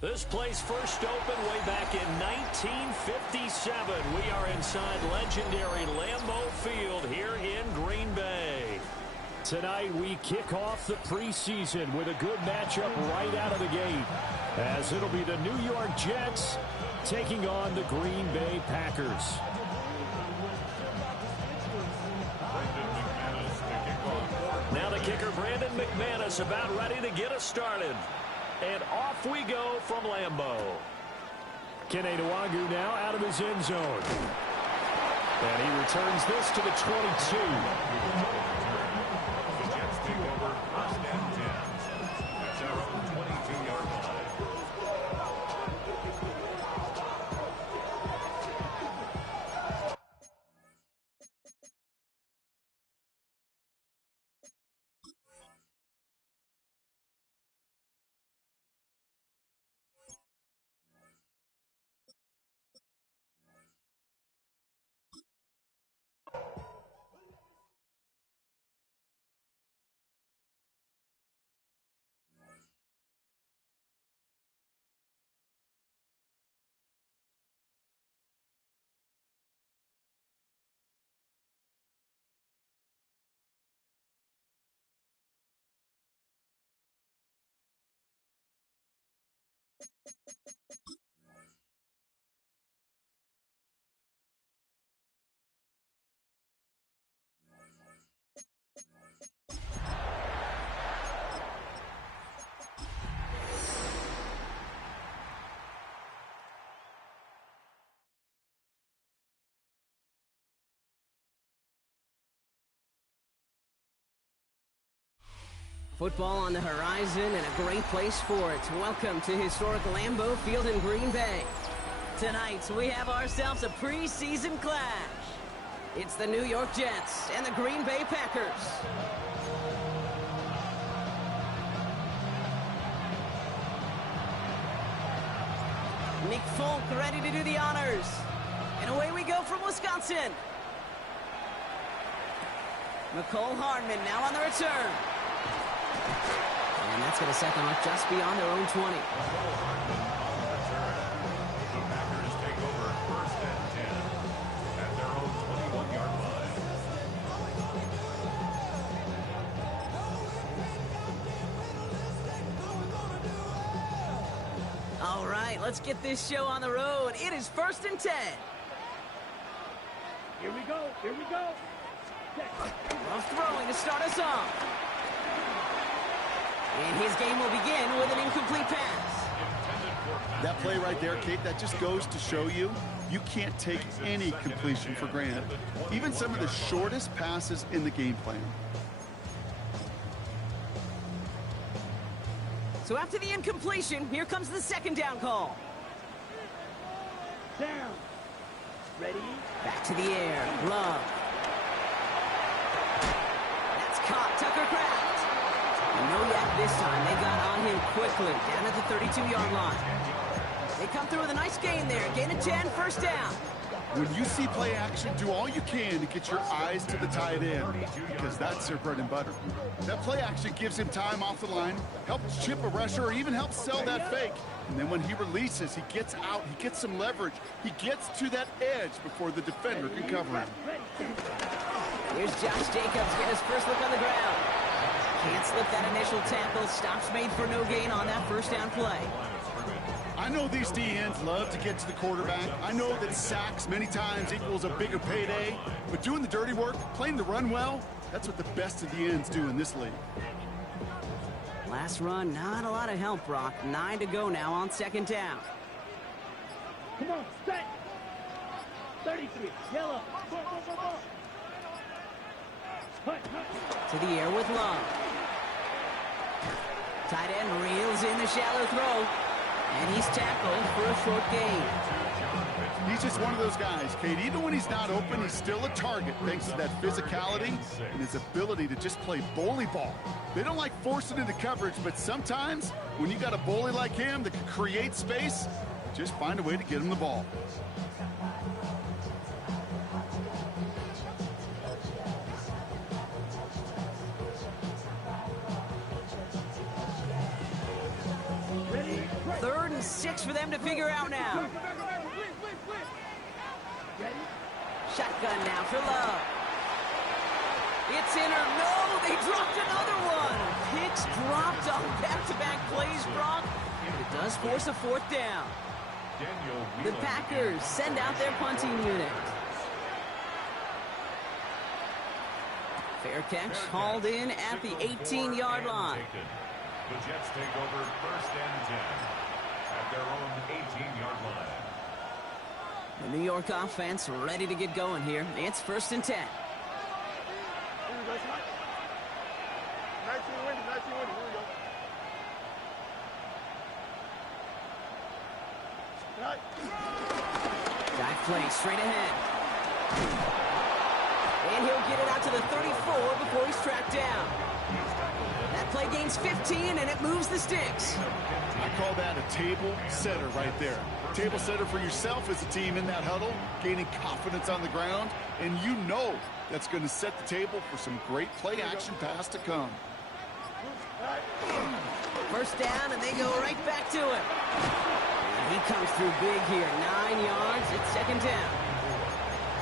This place first opened way back in 1957. We are inside legendary Lambeau Field here in Green Bay. Tonight we kick off the preseason with a good matchup right out of the gate, as it'll be the New York Jets taking on the Green Bay Packers. Now the kicker, Brandon McManus, about ready to get us started. And off we go from Lambeau. Kene Nwangwu now out of his end zone. And he returns this to the 22. The Jets take over first and 10. That's our own 22-yard line. Football on the horizon and a great place for it. Welcome to historic Lambeau Field in Green Bay. Tonight, we have ourselves a preseason clash. It's the New York Jets and the Green Bay Packers. Nick Folk ready to do the honors. And away we go from Wisconsin. McCole Hardman now on the return. And that's going to set them up just beyond their own 20. The Packers take over first and 10 at their own 21-yard line. All right, let's get this show on the road. It is first and 10. Here we go. Here we go. Well, throwing to start us off. And his game will begin with an incomplete pass. That play right there, Kate, that just goes to show you can't take any completion for granted. Even some of the shortest passes in the game plan. So after the incompletion, here comes the second down call. Down. Ready? Back to the air. Love. That's caught. Tucker Kraft. And no yak this time. They got on him quickly. Down at the 32-yard line. They come through with a nice gain there. Gain of 10, first down. When you see play action, do all you can to get your eyes to the tight end, because that's their bread and butter. That play action gives him time off the line, helps chip a rusher, or even helps sell that fake. And then when he releases, he gets out, he gets some leverage. He gets to that edge before the defender can cover him. Here's Josh Jacobs getting his first look on the ground. Can't slip that initial tackle. Stops made for no gain on that first down play. I know these D-ends love to get to the quarterback. I know that sacks many times equals a bigger payday. But doing the dirty work, playing the run well, that's what the best of the ends do in this league. Last run, not a lot of help, Brock. 9 to go now on second down. Come on, set. 33, yellow. Hut. To the air with Love. Tight end reels in the shallow throw. And he's tackled for a short gain. He's just one of those guys, Kate. Even when he's not open, he's still a target thanks to that physicality and his ability to just play bully ball. They don't like forcing into coverage, but sometimes when you got a bully like him that can create space, just find a way to get him the ball. Ready? 3rd and 6 for them to figure out now. Ready? Shotgun now for Love. It's in or no, they dropped another one. Picks dropped on back-to-back plays, Brock. It does force a 4th down. The Packers send out their punting unit. Fair catch hauled in at the 18-yard line. The Jets take over 1st and 10 at their own 18-yard line. The New York offense ready to get going here. It's 1st and 10. 19 winning. Here we go. Right. Dive play straight ahead. And he'll get it out to the 34 before he's tracked down. That play gains 15, and it moves the sticks. I call that a table setter right there. Table setter for yourself as a team in that huddle, gaining confidence on the ground, and you know that's going to set the table for some great play action pass to come. 1st down, and they go right back to it. And he comes through big here. 9 yards. It's 2nd down.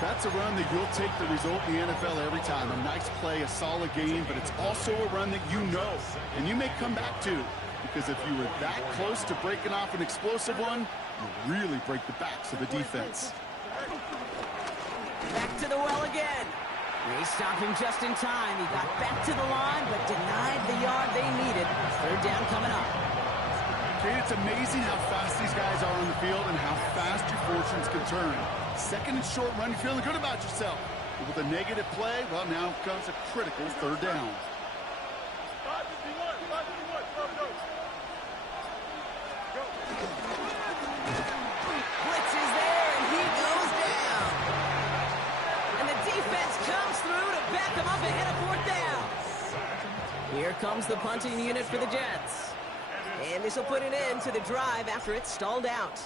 That's a run that you'll take the result in the NFL every time. A nice play, a solid game, but it's also a run that you know, and you may come back to. Because if you were that close to breaking off an explosive one, you really break the backs of the defense. Back to the well again. They stopped him just in time. He got back to the line, but denied the yard they needed. 3rd down coming up. Kate, it's amazing how fast these guys are on the field and how fast your fortunes can turn. 2nd and short run, you're feeling good about yourself. But with a negative play, well, now comes a critical 3rd down. 551. Go. Blitz is there, and he goes down. And the defense comes through to back him up ahead of 4th down. Here comes the punting unit for the Jets. And this will put an end to the drive after it's stalled out.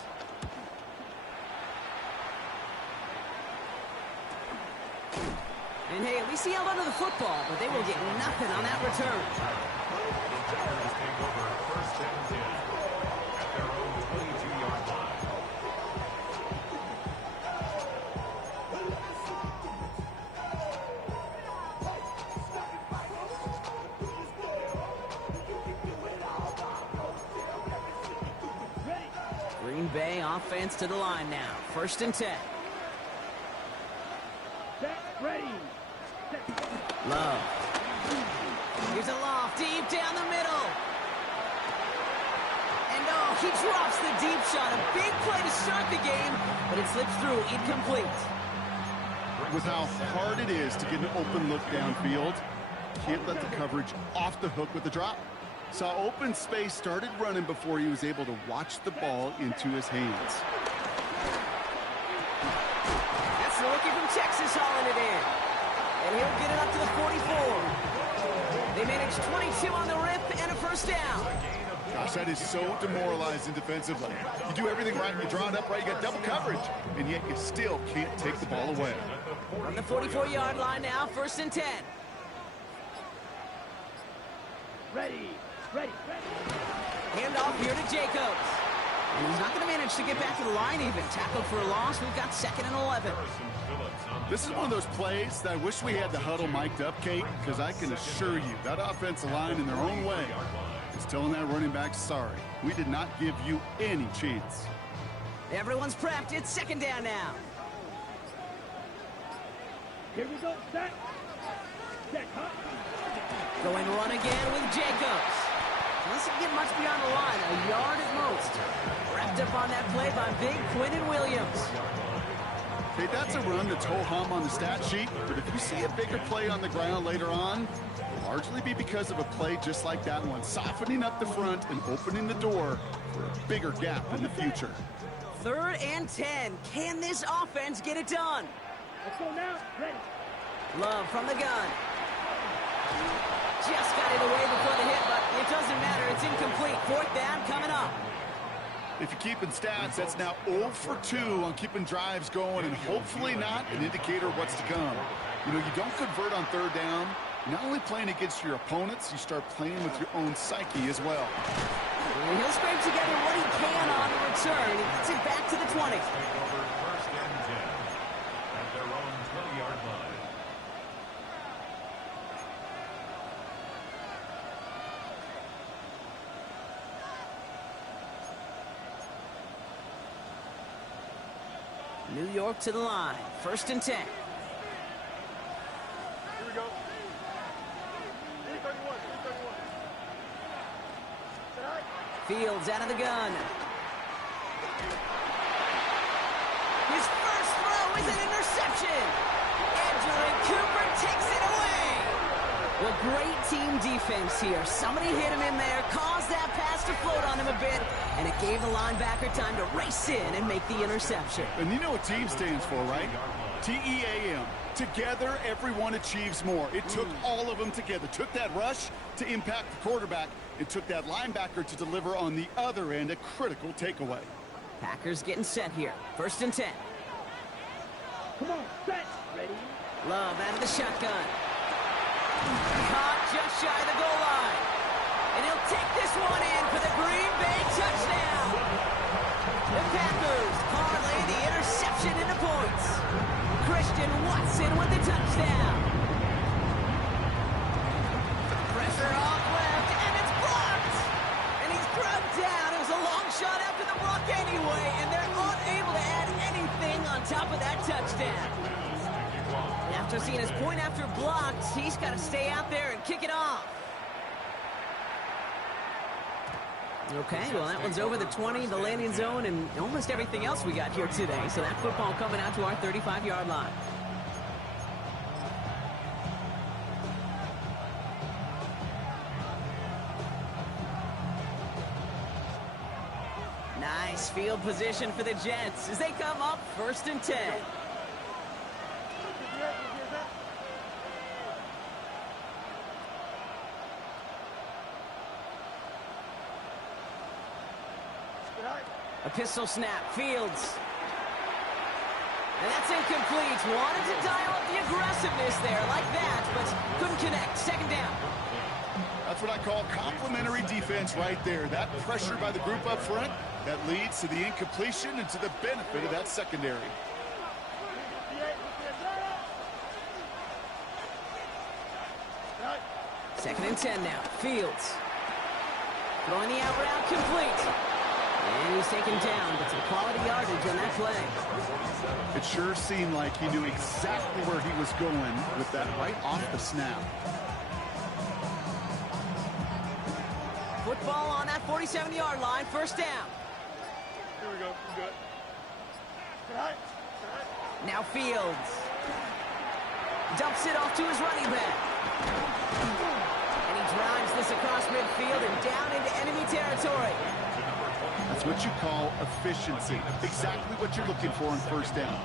And hey, at least he held onto the football, but they will get nothing on that return. The Packers take over 1st and 10 at their own 22-yard line. Green Bay offense to the line now. 1st and 10. Set. Ready. Love. Here's a loft deep down the middle. And oh, he drops the deep shot. A big play to start the game, but it slips through incomplete. With how hard it is to get an open look downfield, can't let the coverage off the hook with the drop. Saw open space, started running before he was able to watch the ball into his hands. That's the rookie from Texas hauling it in. And he'll get it up to the 44. They managed 22 on the rip and a 1st down. Gosh, that is so demoralizing defensively. You do everything right, you draw it up right, you got double coverage, and yet you still can't take the ball away. From the 44-yard line now, 1st and 10. Ready. Hand off here to Jacobs. And he's not going to manage to get back to the line even. Tackled for a loss. We've got 2nd and 11. This is one of those plays that I wish we had the huddle mic'd up, Kate, because I can assure you that offensive line in their own way is telling that running back, sorry, we did not give you any chance. Everyone's prepped. It's 2nd down now. Here we go. Set. Set. Hut. Going run again with Jacobs. Doesn't get much beyond the line, a yard at most. Wrapped up on that play by big Quinnen Williams. Hey, that's a run that's ho-hum on the stat sheet, but if you see a bigger play on the ground later on, it'll largely be because of a play just like that one, softening up the front and opening the door for a bigger gap in the future. 3rd and 10. Can this offense get it done? Let's go now. Ready. Love from the gun. Just got it away before the hit, but it doesn't matter. It's incomplete. 4th down coming up. If you're keeping stats, that's now 0 for 2 on keeping drives going and hopefully not an indicator of what's to come. You know, you don't convert on 3rd down. You're not only playing against your opponents, you start playing with your own psyche as well. And he'll scrape together what he can on the return. He gets it back to the 20. Take over 1st and 10 at their own 20-yard line. New York to the line. 1st and 10. Here we go. 331. 331. Tonight. Fields out of the gun. His first throw is an interception. Edgerrin Cooper takes it away. Well, great team defense here. Somebody hit him in there, caused that pass to float on him a bit, and it gave the linebacker time to race in and make the interception. And you know what team stands for, right? T-E-A-M. Together, everyone achieves more. It took all of them together. Took that rush to impact the quarterback. It took that linebacker to deliver on the other end, a critical takeaway. Packers getting set here. 1st and 10. Come on. Set. Ready. Love out of the shotgun. Caught just shy of the goal line. And he'll take this one in for the Green Bay touchdown. The Packers parlay the interception into points. Christian Watson with the touchdown. Pressure off left, and it's blocked. And he's drugged down. It was a long shot after the block anyway, and they're unable to add anything on top of that touchdown. After seeing his point after blocked, he's got to stay out there and kick it off. Okay, well, that one's over the 20, the landing zone, and almost everything else we got here today. So that football coming out to our 35-yard line. Nice field position for the Jets as they come up 1st and 10. A pistol snap, Fields. And that's incomplete. Wanted to dial up the aggressiveness there like that, but couldn't connect. 2nd down. That's what I call complementary defense right there. That pressure by the group up front, that leads to the incompletion and to the benefit of that secondary. Tonight. 2nd and 10 now. Fields. Throwing the out route complete. And he's taken down, but some quality yardage on that play. It sure seemed like he knew exactly where he was going with that right off the snap. Football on that 47-yard line, 1st down. Here we go. We're good. Tonight. Tonight. Now Fields. Dumps it off to his running back. And he drives this across midfield and down into enemy territory. That's what you call efficiency. Exactly what you're looking for on 1st down.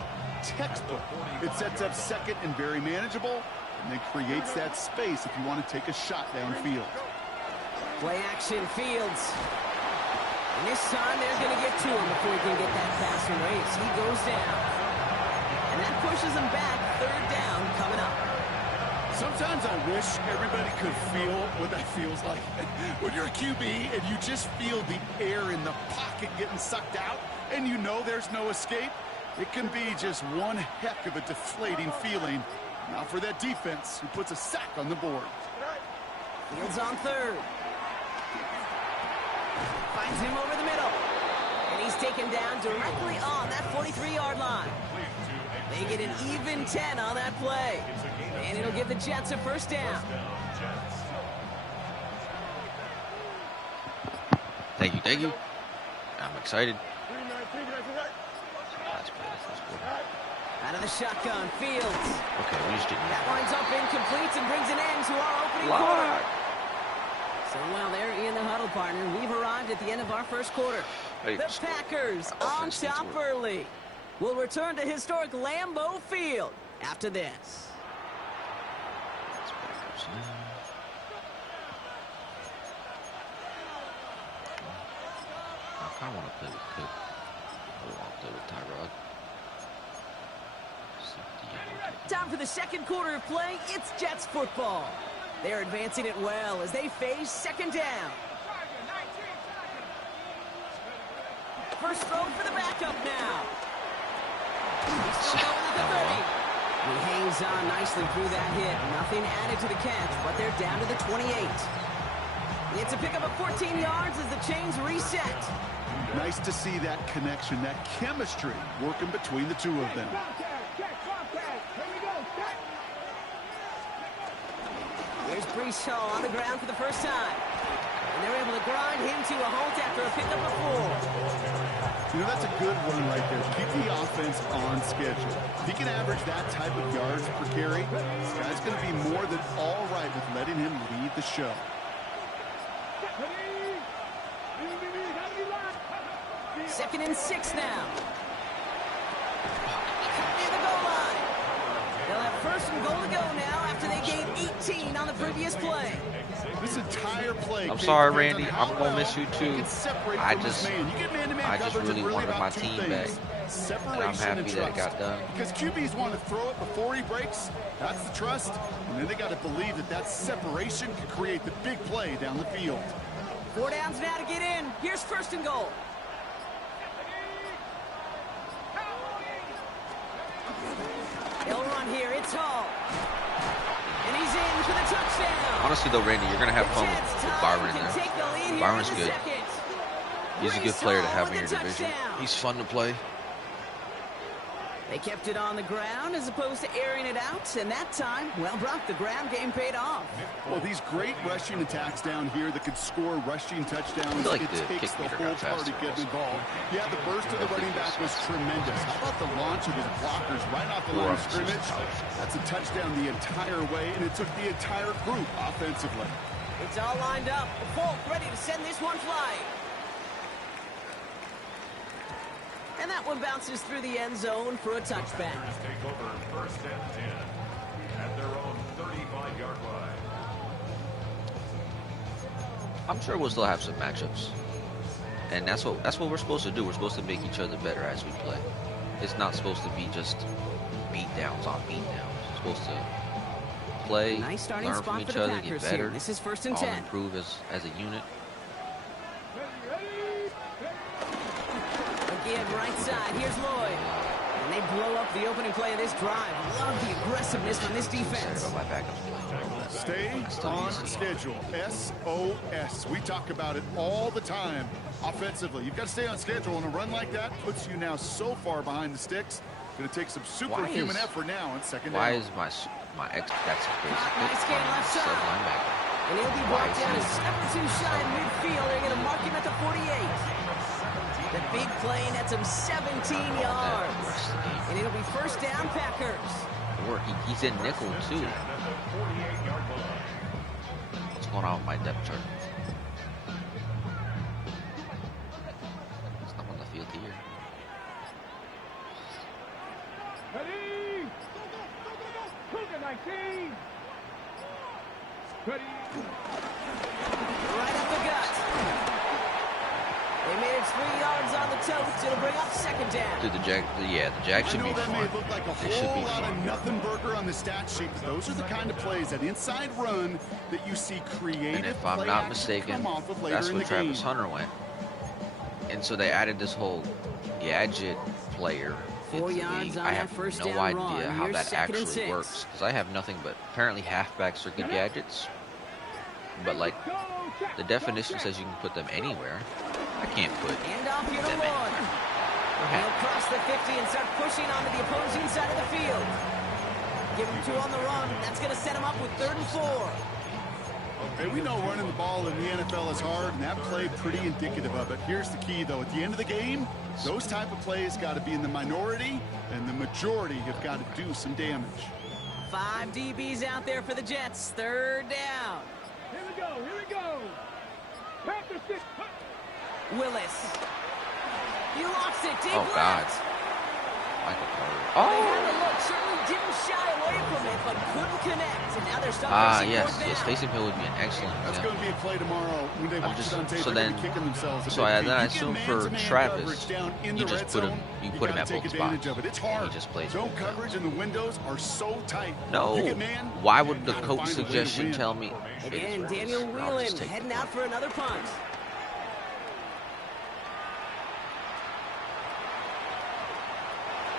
Textbook. It sets up 2nd and very manageable, and then creates that space if you want to take a shot downfield. Play action, Fields. And this time they're going to get to him before he can get that pass erased. He goes down. And that pushes him back. 3rd down coming up. Sometimes I wish everybody could feel what that feels like. When you're a QB and you just feel the air in the pocket getting sucked out and you know there's no escape, it can be just one heck of a deflating feeling. Now for that defense who puts a sack on the board. Fields on 3rd. Finds him over the middle. And he's taken down directly on that 43-yard line. They get an even 10 on that play. And it'll give the Jets a 1st down. Thank you. I'm excited. Out of the shotgun, Fields. Okay, we just didn't. That winds up incomplete and brings an end to our opening quarter. So while they're in the huddle, partner, we've arrived at the end of our first quarter. Hey, The Packers on top early. We'll return to historic Lambeau Field after this. I kind of want to play with Cook. I want to play with Tyrod. Time for the second quarter of play. It's Jets football. They're advancing it well as they face second down. First throw for the backup now. He's still going at the 30. He hangs on nicely through that hit. Nothing added to the catch, but they're down to the 28. It's a pickup of 14 yards as the chains reset. Nice to see that connection, that chemistry working between the two of them. Here's Brees Hall on the ground for the first time. And they're able to grind him to a halt after a pickup of 4. You know, that's a good one right there. Keep the offense on schedule. If he can average that type of yards per carry, this guy's going to be more than all right with letting him lead the show. Second and 6 now. Near the goal line. They'll have first and goal to go now after they gained 18 on the previous play. This entire play. I'm sorry, Randy. I'm gonna miss you too. I just really wanted my team back, and I'm happy that it got done. Because QBs want to throw it before he breaks. That's the trust, and then they got to believe that that separation can create the big play down the field. 4 downs now to get in. Here's first and goal. They'll run here. It's Hall. And he's in for the touchdown. Honestly, though, Randy, you're going to have fun with Byron in there. Byron's good. He's a good player to have in your division. He's fun to play. They kept it on the ground as opposed to airing it out, and that time, well, Brock, the ground game paid off. Well, these great rushing attacks down here that could score rushing touchdowns, like it takes the whole party getting involved. Yeah, the burst of the running back was tremendous. How about the launch of his blockers right off the line of scrimmage? That's a touchdown the entire way, and it took the entire group offensively. It's all lined up. Folk ready to send this one flying. And that one bounces through the end zone for a touchback. Take over first and 10 at their own 35-yard line. I'm sure we'll still have some matchups, and that's what we're supposed to do. We're supposed to make each other better as we play. It's not supposed to be just beat downs on beat downs. We're supposed to play, nice starting learn spot from each for the other, Packers get better, here. This is first and all 10. improve as a unit. Again, right side. Here's Lloyd. And they blow up the opening play of this drive. Love the aggressiveness from this defense. Stay on schedule. SOS. We talk about it all the time offensively. You've got to stay on schedule, and a run like that puts you now so far behind the sticks. Going to take some superhuman effort now on second down. Why is my ex? That's crazy. Nice game left side. And he'll be brought down a step or two shy in midfield. They're going to mark him at the 48. The big play nets him 17 yards. And it'll be first down, Packers. He's in nickel, too. What's going on with my depth chart? It's not on the field here. Ready? Cougar 19. Ready? Right up the gut. They made it 3 yards on the totes. It'll bring up second down. Dude, the Jag should be fun. I know that may look like a whole lot of nothing burger on the stat sheet, but those are the kind of plays, that inside run that you see creative. And if I'm not mistaken, that's where Travis Hunter went. And so they added this whole gadget player. 4 yards on that first down run. I have no idea how that actually works, because I have nothing but apparently halfbacks are good gadgets. But like the definition says you can put them anywhere. I can't put them anywhere. He'll cross the 50 and start pushing onto the opposing side of the field. Give him 2 on the run. That's going to set him up with 3rd and 4. Hey, we know running the ball in the NFL is hard, and that play pretty indicative of it. Here's the key, though. At the end of the game, those type of plays got to be in the minority, and the majority have got to do some damage. 5 DBs out there for the Jets. 3rd down. Here we go. Here we go. Panther 6. Willis. He locks it deep Oh, God. left. Michael Carter. They Oh! had a look, certainly didn't shy away from it, but couldn't connect. And now they're stuck facing Yes. fourth Yes, down. facing him would be an excellent That's example. going to be a play tomorrow when they watch it on tape. So They're then, gonna be kicking themselves. so then I You assume get for man-to-man Travis, coverage down in you the just red put him, zone, you put him gotta at take both advantage spots. of it. It's And hard. he just plays Zone both coverage downs. and the windows are so tight. No. You get man, Why would the gotta coach find a way to suggestion win. tell me? Again, Daniel Whelan heading out for another punt.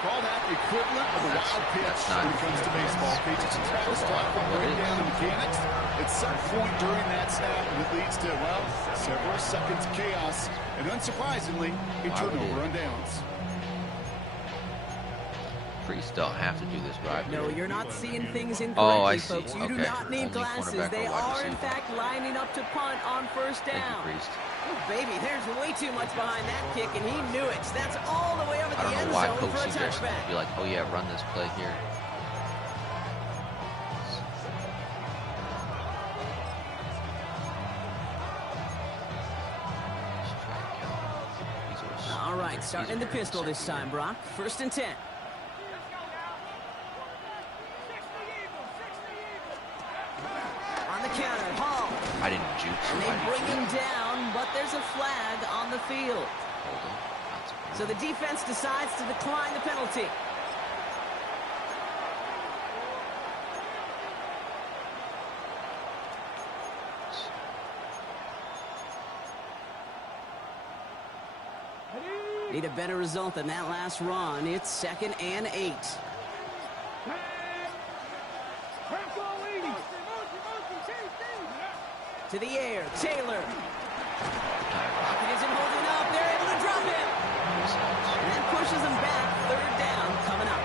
Call that equivalent of a wild pitch when it comes to baseball. Cages and Travis talk about breakdown and mechanics. It's some point during that snap, and it leads to, well, several seconds of chaos, and unsurprisingly, a turnover on downs. Priest don't have to do this drive. No, you're not seeing things incorrectly, Oh, I see. folks. You do Okay. not need Only glasses. cornerback They or wide are, in receiver. fact, lining up to punt on 1st Thank down. you, Priest. Oh, baby, there's way too much behind that kick, and he knew it. That's all the way over I the don't end know why zone coach for a suggested to touchback. be like, oh yeah, run this play here. All right, starting in the pistol this time, Brock. 1st and 10. On the counter, Hall. I didn't juke. And they bring him down, but there's a flag on the field. So the defense decides to decline the penalty. Need a better result than that last run. It's 2nd and 8. To the air, Taylor. Pocket isn't holding up. They're able to drop him. And that pushes him back. 3rd down coming up.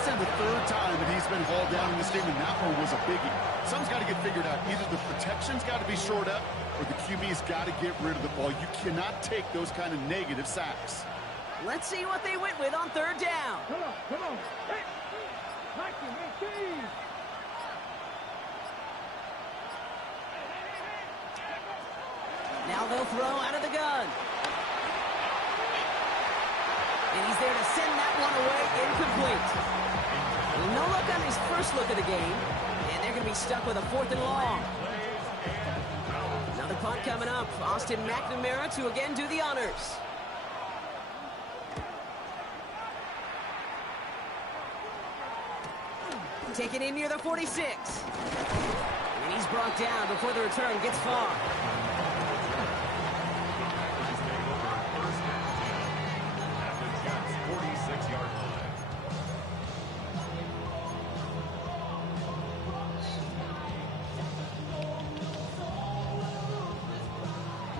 This is the 3rd time that he's been hauled down in this game, and that one was a biggie. Something's got to get figured out. Either the protection's got to be shored up, or the QB's got to get rid of the ball. You cannot take those kind of negative sacks. Let's see what they went with on 3rd down. Come on, come on. Hey, Now they'll throw out of the gun. And he's there to send that one away, incomplete. No look on his first look of the game. And they're going to be stuck with a 4th and long. Another punt coming up. Austin McNamara to again do the honors. Taken in near the 46. And he's brought down before the return gets far.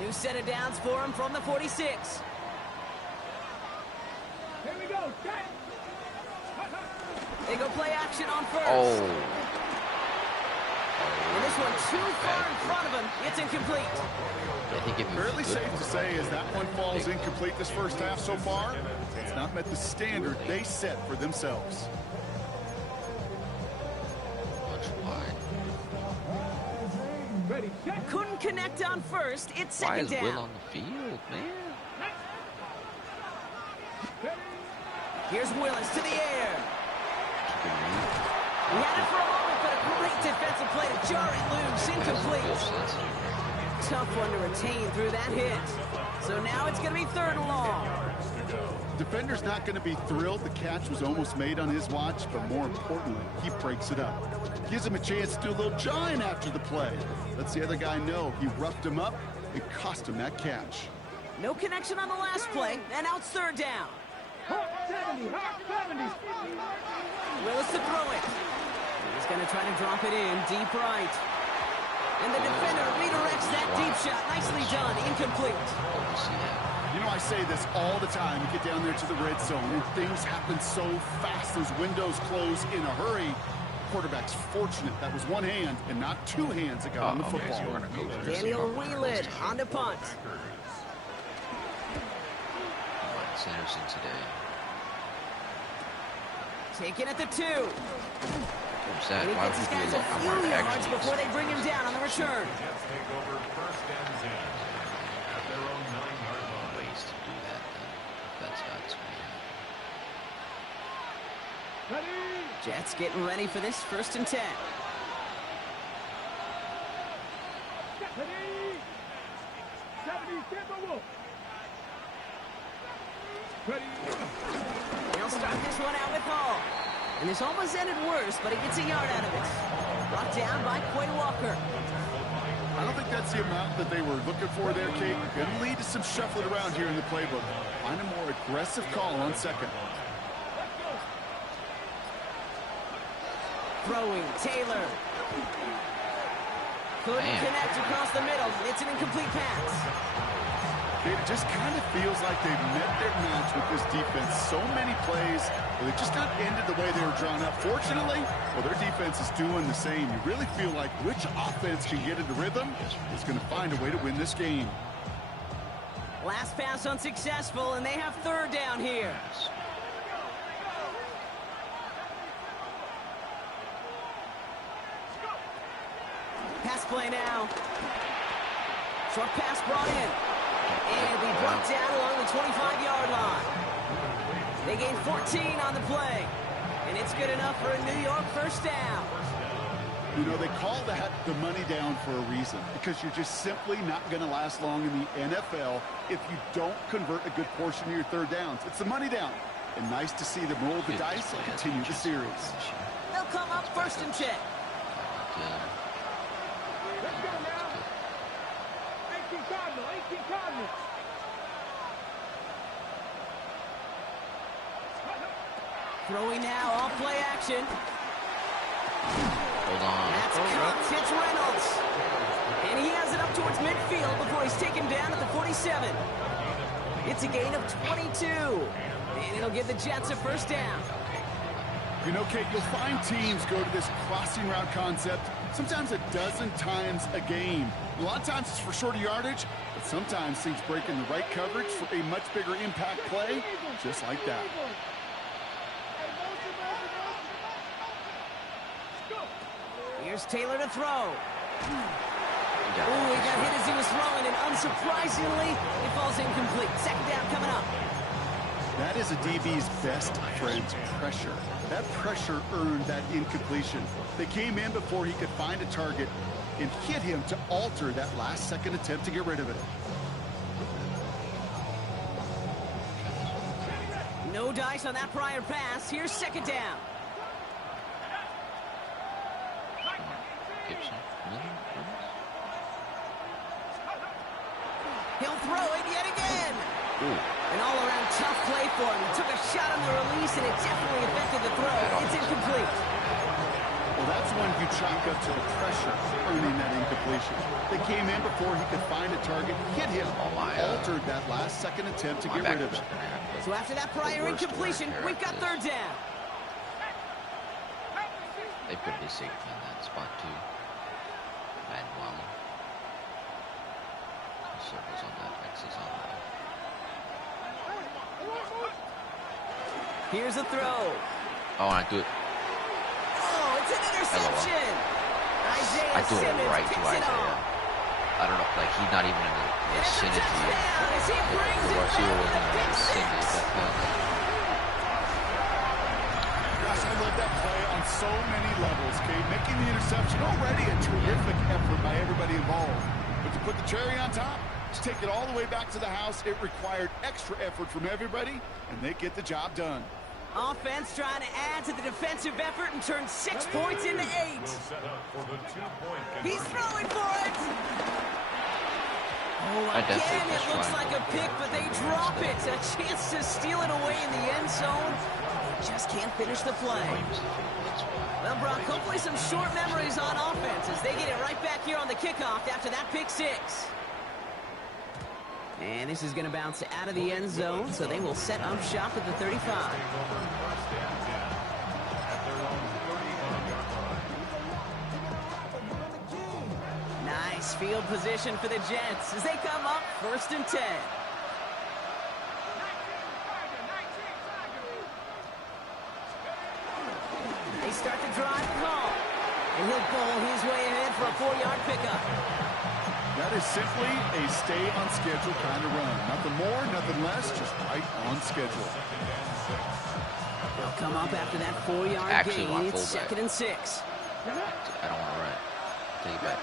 New set of downs for him from the 46. Here we go. They go play action on 1st. Oh. And this one too far in front of him. It's incomplete. Yeah, he gave me Fairly good safe to say as that one falls incomplete this first half so far, it's not met the standard they set for themselves. Much wide. Ready, set. Couldn't connect on 1st. It's Why 2nd is Will down. on the field, man? Here's Willis to the air. Good move. He had it for a moment, but a great defensive play to jar it loose. Incomplete. Tough one to retain through that hit. So now it's going to be 3rd and long. Defender's not going to be thrilled the catch was almost made on his watch, but more importantly, he breaks it up. Gives him a chance to do a little jawing after the play. Lets the other guy know he roughed him up and cost him that catch. No connection on the last play, and now it's 3rd down. Hot 70, hot 70. Willis to throw it. He's going to try to drop it in deep right. And the defender redirects that deep shot. Nicely done. Incomplete. You know, I say this all the time. You get down there to the red zone, and things happen so fast. Those windows close in a hurry. Quarterback's fortunate that was one hand and not two hands that got on the football. Daniel Whelan on the punt. Sanderson today. Taken at the 2. What's that? And he Why gets his would guys you a do few yards action? before they bring him down on the return. Jets take over first and 10 at their own 9-yard line. Ways to do that then. That's how it's going. Jets getting ready for this 1st and 10. They'll start this one out with Hall. And this almost ended worse, but he gets a yard out of it. Brought down by Quay Walker. I don't think that's the amount that they were looking for there, Kate. Going to lead to some shuffling around here in the playbook. Find a more aggressive call on 2nd. Throwing, Taylor. Couldn't connect across the middle. It's an incomplete pass. It just kind of feels like they've met their match with this defense. So many plays where they just got ended the way they were drawn up. Fortunately, well, their defense is doing the same. You really feel like which offense can get into rhythm is going to find a way to win this game. Last pass unsuccessful, and they have 3rd down here. Pass play now. Short pass brought in. And it'll be brought down along the 25-yard line. They gain 14 on the play. And it's good enough for a New York 1st down. You know, they call that the money down for a reason, because you're just simply not going to last long in the NFL if you don't convert a good portion of your 3rd downs. It's the money down. And nice to see them roll the dice and continue the series. They'll come up 1st and 10. Throwing now, off play action. Hold on. That's Cox, hits Reynolds. And he has it up towards midfield before he's taken down at the 47. It's a gain of 22. And it'll give the Jets a 1st down. You know, Kate, you'll find teams go to this crossing route concept sometimes a dozen times a game. A lot of times it's for shorter yardage, but sometimes things break in the right coverage for a much bigger impact play, just like that. Here's Taylor to throw. Oh, he got hit as he was throwing, and unsurprisingly, it falls incomplete. 2nd down coming up. That is a DB's best friend, pressure. That pressure earned that incompletion. They came in before he could find a target and hit him to alter that last-second attempt to get rid of it. No dice on that prior pass. Here's 2nd down. He'll throw it yet again. An all-around tough play for him. He took a shot on the release, and it definitely affected the throw. It's incomplete. Well, that's when you chalk up to the pressure earning that incompletion. They came in before he could find a target, hit him, altered that last-second attempt to get rid of it. So after that prior incompletion, we've got 3rd down. They put his safety in that spot too. Madden Wally. Circles on that, X's on that. Here's a throw. Oh, I do it. Oh, it's an interception. I do it right to Isaiah. I don't know, like he's not even in the vicinity. As he brings it Garcia down with wasn't a in the big vicinity of six. that penalty. Gosh, I love that play on so many levels, Kate. Making the interception already a terrific effort by everybody involved. But to put the cherry on top, to take it all the way back to the house, it required extra effort from everybody, and they get the job done. Offense trying to add to the defensive effort and turn 6 points into 8. He's throwing for it. Oh, again, it looks like a pick, but they drop it. A chance to steal it away in the end zone. Just can't finish the play. Well, Brock, hopefully some short memories on offense as they get it right back here on the kickoff after that pick 6. And this is going to bounce out of the end zone, so they will set up shop at the 35. field position for the Jets as they come up 1st and 10. They start to drive it home. And he'll bowl his way ahead for a 4-yard pickup. That is simply a stay on schedule kind of run. Nothing more, nothing less, just right on schedule. They'll come up after that 4-yard gain. It's 2nd and 6. I don't want to run. Take it back.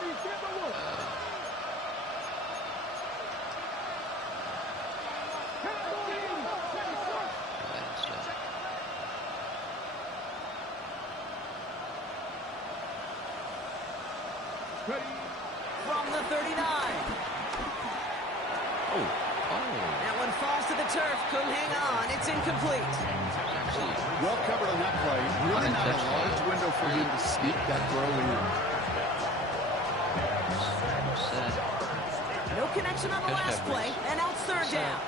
From the 39. That one falls to the turf. Couldn't hang on. It's incomplete. Well covered on that play. Really not a large window for him to sneak that throw in. No connection on the last play, and now it's 3rd down.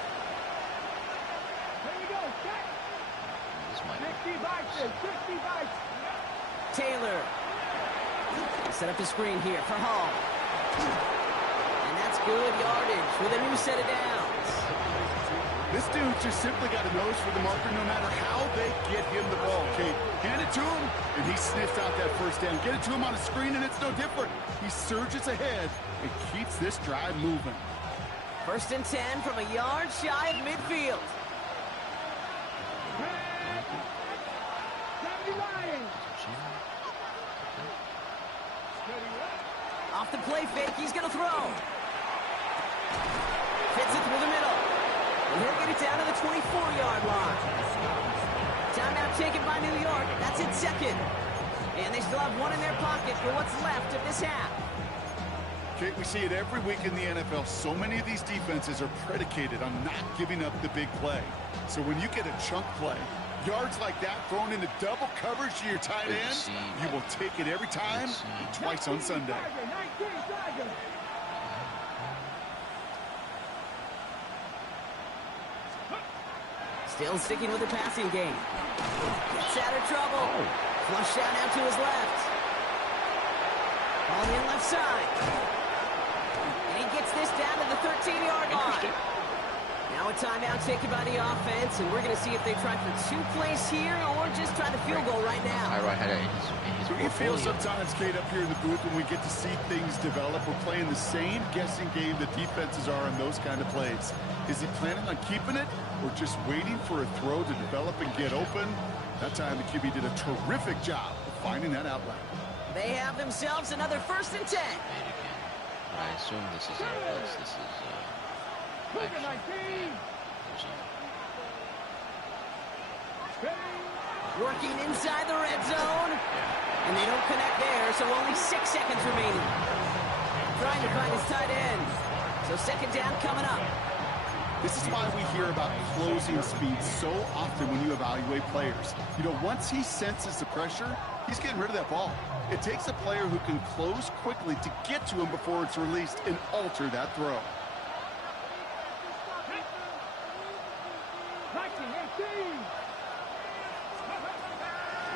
Taylor. Set up the screen here for Hall. And that's good yardage with a new set of downs. This dude just simply got a nose for the marker no matter how they get him the ball. Okay, hand it to him, and he sniffs out that 1st down. Get it to him on a screen, and it's no different. He surges ahead and keeps this drive moving. 1st and 10 from a yard shy of midfield. Off the play fake, he's going to throw. Fits it through the middle. And he'll get it down to the 24-yard line. Timeout taken by New York. That's it 2nd. And they still have one in their pocket for what's left of this half. Kate, we see it every week in the NFL. So many of these defenses are predicated on not giving up the big play. So when you get a chunk play, yards like that thrown into double coverage to your tight end, you will take it every time and twice on Sunday. Still sticking with the passing game. Gets out of trouble. Flush out now to his left. Ball in left side. And he gets this down to the 13-yard line. Now a timeout taken by the offense, and we're going to see if they try for 2 plays here or just try the field goal right now. We feel sometimes, Kate, up here in the booth when we get to see things develop. We're playing the same guessing game the defenses are on those kind of plays. Is he planning on keeping it or just waiting for a throw to develop and get open? That time the QB did a terrific job of finding that outlet. They have themselves another 1st and 10. I assume this is our place. This is working inside the red zone. And they don't connect there, so only 6 seconds remaining. Trying to find his tight end. So 2nd down coming up. This is why we hear about closing speed so often when you evaluate players. You know, once he senses the pressure, he's getting rid of that ball. It takes a player who can close quickly to get to him before it's released and alter that throw.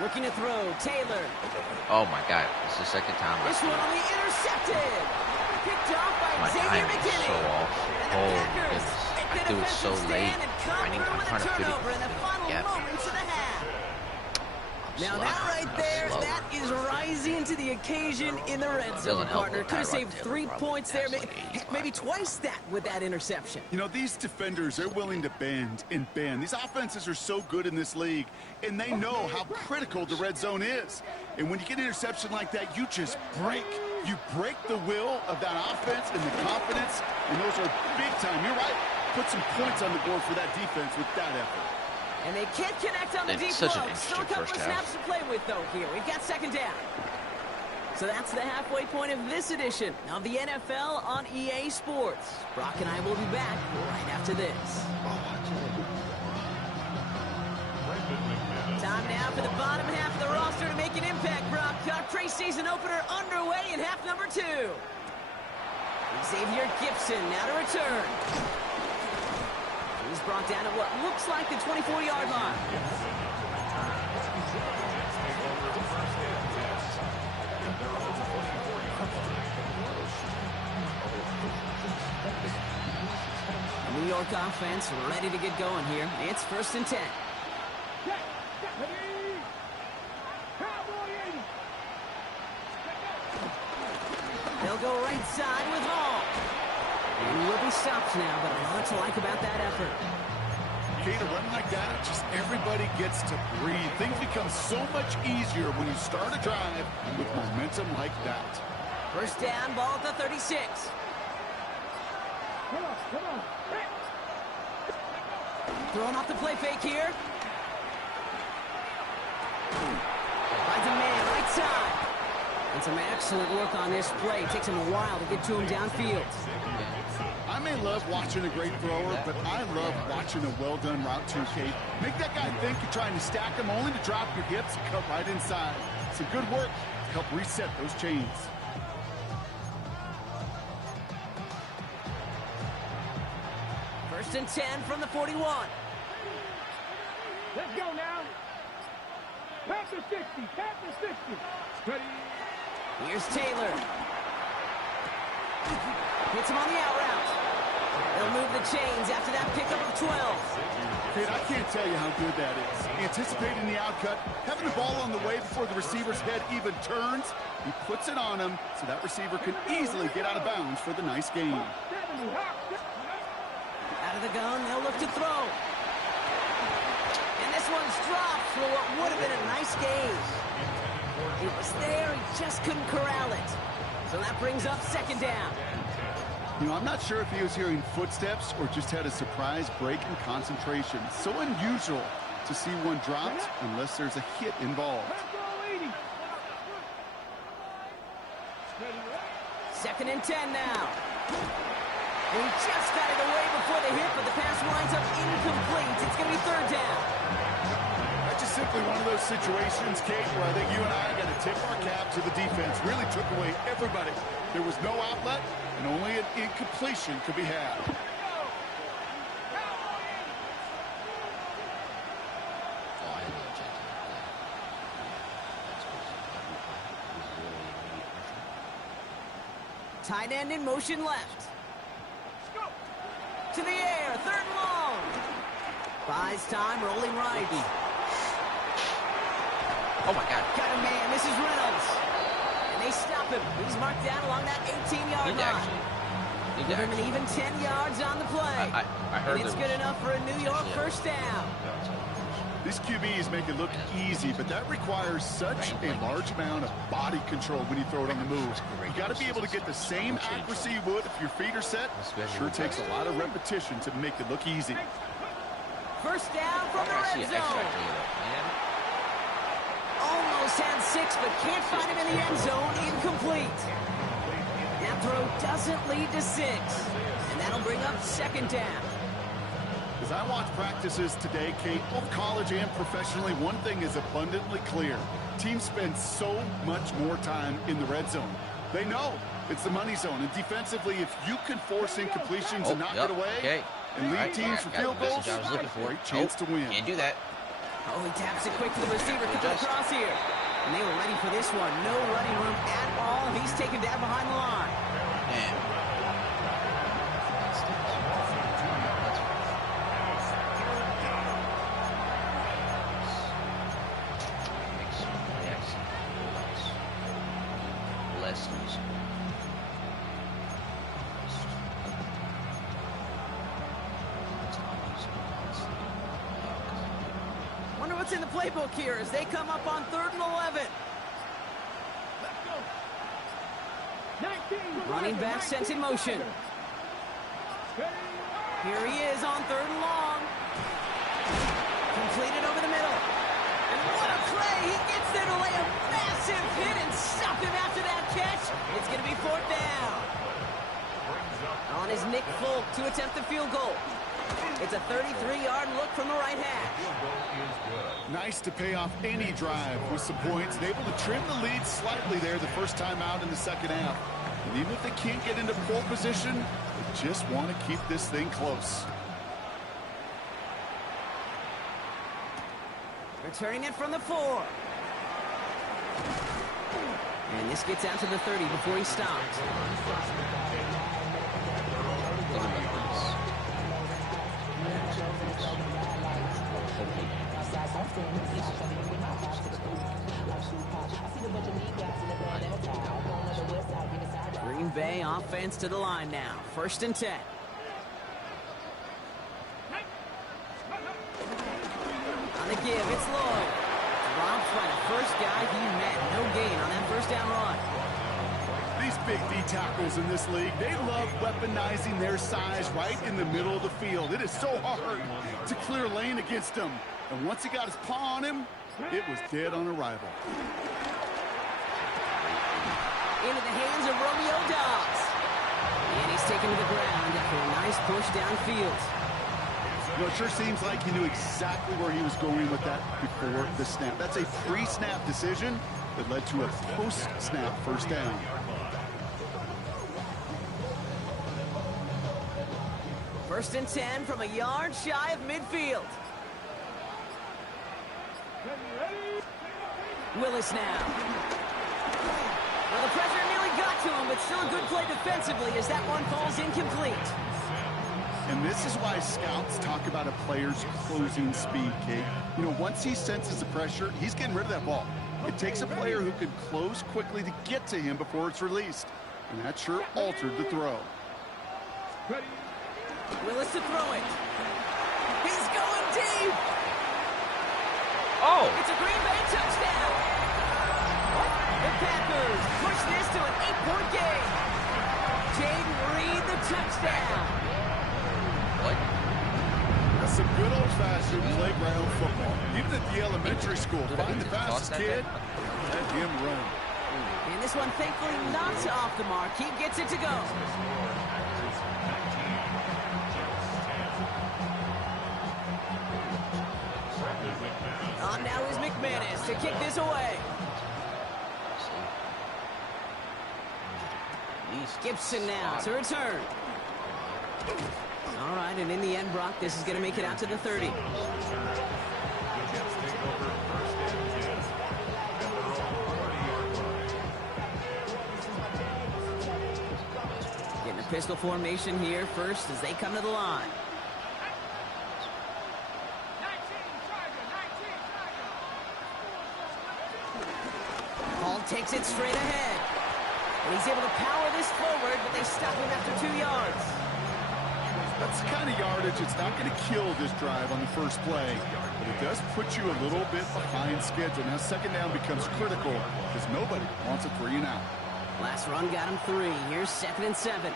Looking to throw, Taylor. Oh my God, this is the 2nd time. This one will be intercepted. Picked off by Xavier McKinney. So off. And the Packers I do it so late. I'm trying to fit it in the final moments of the half. Now that right there, that is rising to the occasion in the red zone, partner. Could have saved 3 points there, maybe twice that with that interception. You know, these defenders, they're willing to bend and bend. These offenses are so good in this league, and they know how critical the red zone is. And when you get an interception like that, you just break. You break the will of that offense and the confidence, and those are big time. You're right. Put some points on the board for that defense with that effort. And they can't connect on the deep low. Still a couple of snaps to play with, though, here. We've got 2nd down. So that's the halfway point of this edition of the NFL on EA Sports. Brock and I will be back right after this. Time now for the bottom half of the roster to make an impact, Brock. Our preseason opener underway in half number 2. Xavier Gipson now to return. He's brought down at what looks like the 24-yard line. York offense ready to get going here. It's 1st and 10. They'll go right side with Hall. And he will be stopped now, but a lot to like about that effort. Okay, to run like that, just everybody gets to breathe. Things become so much easier when you start a drive with momentum like that. 1st down, ball at the 36. Come on. Throwing off the play fake here. Finds a man, right side. And some excellent work on this play. Takes him a while to get to him downfield. I may love watching a great thrower, but I love watching a well-done route too, Kate. Make that guy think you're trying to stack him only to drop your hips and cut right inside. Some good work to help reset those chains. First and 10 from the 41. Let's go now. Pass the 60. Ready. Here's Taylor. Hits him on the out route. They'll move the chains after that pickup of 12. Kate, I can't tell you how good that is. Anticipating the outcut, having the ball on the way before the receiver's head even turns. He puts it on him so that receiver can easily get out of bounds for the nice gain. Out of the gun, they'll look to throw. And this one's dropped for what would have been a nice gain. It was there, he just couldn't corral it. So that brings up 2nd down. You know, I'm not sure if he was hearing footsteps or just had a surprise break in concentration. So unusual to see one dropped unless there's a hit involved. 2nd and 10 now. And he just got it away before the hit, but the pass winds up incomplete. It's going to be 3rd down. That's just simply one of those situations, Kate, where I think you and I got to tip our cap to the defense. Really took away everybody. There was no outlet, and only an incompletion could be had. Tight end in motion left. To the air, 3rd and long. Buys time, rolling right. Oh my God. Got a man, this is Reynolds. And they stop him. He's marked down along that 18-yard line. Give him an even 10 yards on the play. I heard and it's good enough for a New York 1st down. These QBs make it look easy, but that requires such a large amount of body control when you throw it on the move. You got to be able to get the same accuracy you would if your feet are set. Sure takes a lot of repetition to make it look easy. 1st down from the red zone. Almost had 6, but can't find him in the end zone. Incomplete. That throw doesn't lead to 6. And that'll bring up 2nd down. As I watch practices today, Kate, both college and professionally, one thing is abundantly clear. Teams spend so much more time in the red zone. They know it's the money zone. And defensively, if you can force incompletions and knock it away and lead teams for field goals, great chance to win. Can't do that. Oh, he taps it quick to the receiver. Coming across here. And they were ready for this one. No running room at all. He's taken down behind the line. Man. Wonder what's in the playbook here as they come up on 3rd and 11. Running back sent in motion. Here he is on 3rd and long. Completed over the middle. And what a play! He gets there to lay a massive hit and stop him after that catch. It's going to be 4th down. On is Nick Folk to attempt the field goal. It's a 33-yard look from the right half. Nice to pay off any drive with some points and able to trim the lead slightly there the first time out in the 2nd half. And even if they can't get into pole position, they just want to keep this thing close. Returning it from the 4. And this gets out to the 30 before he stops. offense to the line now. 1st and 10. On the give, it's Lloyd. Dropped by the first guy he met. No gain on that 1st down run. These big D tackles in this league, they love weaponizing their size right in the middle of the field. It is so hard to clear lane against them. And once he got his paw on him, it was dead on arrival. Into the hands of Romeo Dobbs. And he's taken to the ground after a nice push downfield. You know, it sure seems like he knew exactly where he was going with that before the snap. That's a pre-snap decision that led to a post-snap 1st down. First and 10 from a yard shy of midfield. Willis now. Well, the pressure nearly got to him, but still a good play defensively as that one falls incomplete. And this is why scouts talk about a player's closing speed, Kate. You know, once he senses the pressure, he's getting rid of that ball. It takes a player who can close quickly to get to him before it's released. And that sure altered the throw. Willis to throw it. He's going deep. Oh! It's a Green Bay touchdown. The Packers push this to an 8-point game. Jaden Reed, the touchdown. What? That's some good old-fashioned playground football. Even at the elementary school, find the fastest kid, let him run. And this one, thankfully, not off the mark. He gets it to go. On now is McManus to kick this away. Gibson now to return. All right, and in the end, Brock, this is going to make it out to the 30. Getting a pistol formation here first as they come to the line. Paul takes it straight ahead. And he's able to power this forward, but they stop him after 2 yards. That's the kind of yardage it's not going to kill this drive on the first play, but it does put you a little bit behind schedule. Now 2nd down becomes critical because nobody wants a 3 and out. Last run got him 3. Here's 2nd and 7.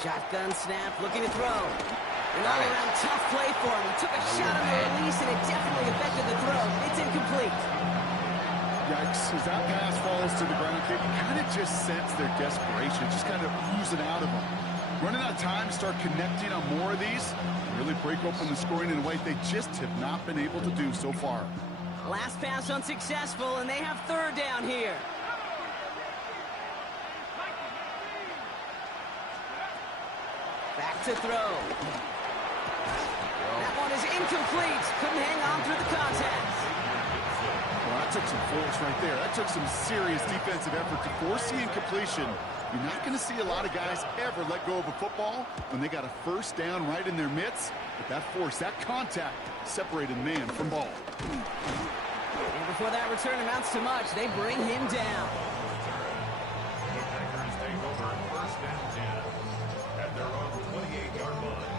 Shotgun snap, looking to throw. An all-around tough play for him. He took a shot on the release, and it definitely affected the throw. It's incomplete. Yikes, as that pass falls to the ground, you kind of just sense their desperation, just kind of oozing out of them. Running out of time to start connecting on more of these, really break open the scoring in a way they just have not been able to do so far. Last pass unsuccessful, and they have 3rd down here. Back to throw. That one is incomplete. Couldn't hang on through the contact. Well, that took some force right there. That took some serious defensive effort to force the incompletion. You're not going to see a lot of guys ever let go of a football when they got a 1st down right in their midst. But that force, that contact, separated man from ball. And before that return amounts to much, they bring him down. Packers take over 1st and 10 at their own 28-yard line.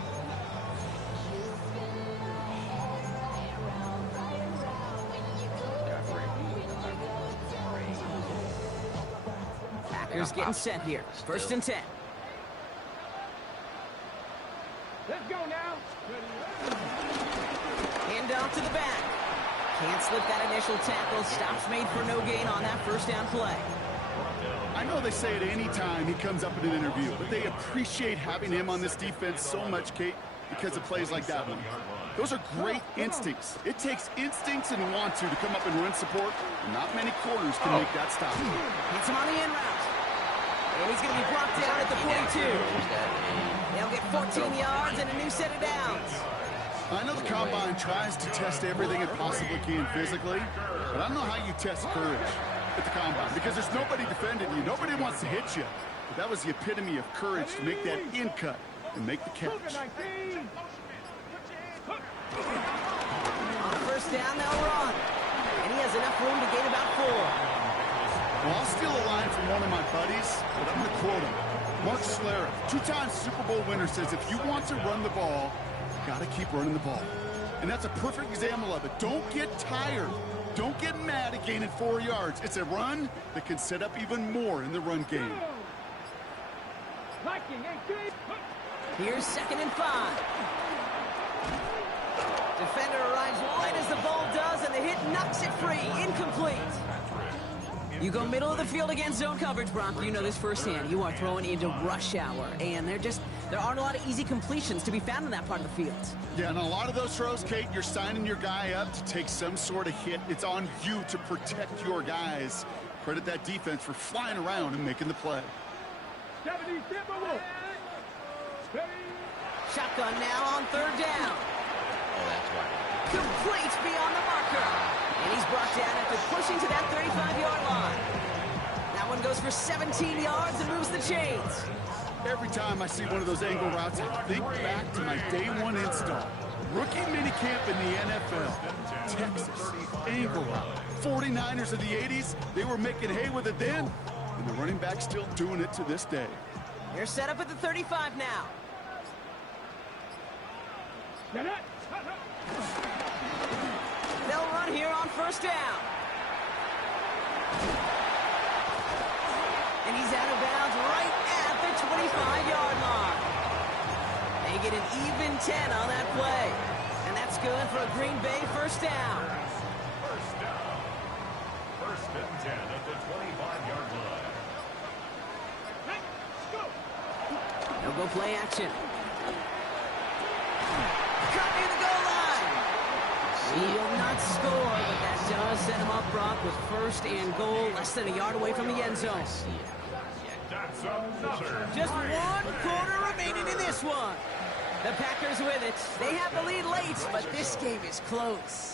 Packers getting set here. 1st and 10. Let's go now. Hand off to the back. Can't slip that initial tackle. Stops made for no gain on that 1st down play. I know they say it any time he comes up in an interview, but they appreciate having him on this defense so much, Kate, because of plays like that one. Those are great instincts. It takes instincts and want to come up and run support, and not many corners can make that stop. Hits him on the in route. And he's going to be brought down at the 42. They'll get 14 yards and a new set of downs. I know the Combine tries to test everything it possibly can physically, but I don't know how you test courage at the Combine, because there's nobody defending you. Nobody wants to hit you. But that was the epitome of courage to make that in cut and make the catch. On 1st down, they'll run. And he has enough room to gain about 4. Well, I'll steal a line from one of my buddies, but I'm going to quote him. Mark Schlereth, two-time Super Bowl winner, says if you want to run the ball, you got to keep running the ball. And that's a perfect example of it. Don't get tired. Don't get mad at gaining 4 yards. It's a run that can set up even more in the run game. Here's 2nd and 5. Defender arrives right as the ball does, and the hit knocks it free. Incomplete. You go middle of the field against zone coverage, Brock. You know this firsthand. You are throwing into rush hour, and there aren't a lot of easy completions to be found in that part of the field. Yeah, and a lot of those throws, Kate, you're signing your guy up to take some sort of hit. It's on you to protect your guys. Credit that defense for flying around and making the play. Shotgun now on 3rd down. Oh, that's right. Complete beyond the marker. And he's brought down after pushing to that 35-yard line. That one goes for 17 yards and moves the chains. Every time I see one of those angle routes, I think back to my day 1 install. Rookie minicamp in the NFL. Texas, angle route. 49ers of the 80s, they were making hay with it then, and the running back's still doing it to this day. They're set up at the 35 now. They'll run here on 1st down. And he's out of bounds right at the 25-yard line. They get an even 10 on that play. And that's good for a Green Bay 1st down. 1st and 10 at the 25-yard line. They'll go play action. Cut near the goal line. He will not score, but that does set him up, Brock, with 1st and goal, less than a yard away from the end zone. That's another. Just 1 quarter remaining in this one. The Packers with it. They have the lead late, but this game is close.